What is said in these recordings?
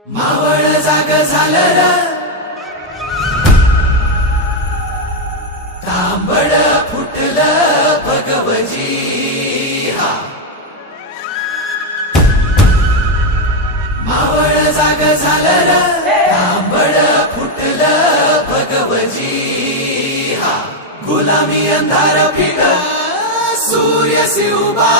मावळ जाग झालं तांबड फुटलं भगवजी. मावळ जाग झालं तांबड फुटलं भगवजी. हा. गुलामी अंधार फिट सूर्य शिवबा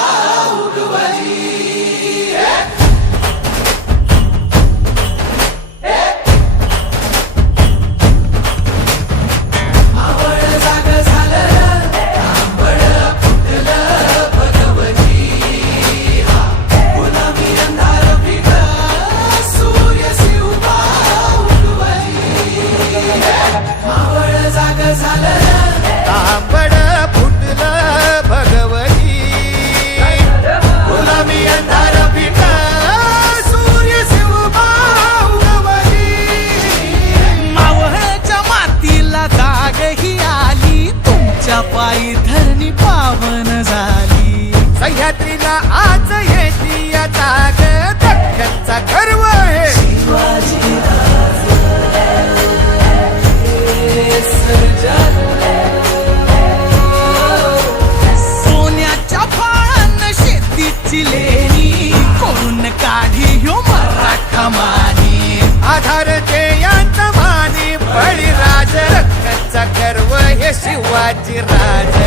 तांबड फुटलं भगवती. गुलामी अंधार पिठ सूर्य शिवबा मावळच्या मातीला जाग ही आली तुमच्या पायी धरणी पावन झाली. सह्याद्रीला आज शेतीची लेणी? करून काढी ह्यो मराठा मानी? आधार ते यांचा मानी बळीराज रक्ताचा गर्व हे शिवाजी राज.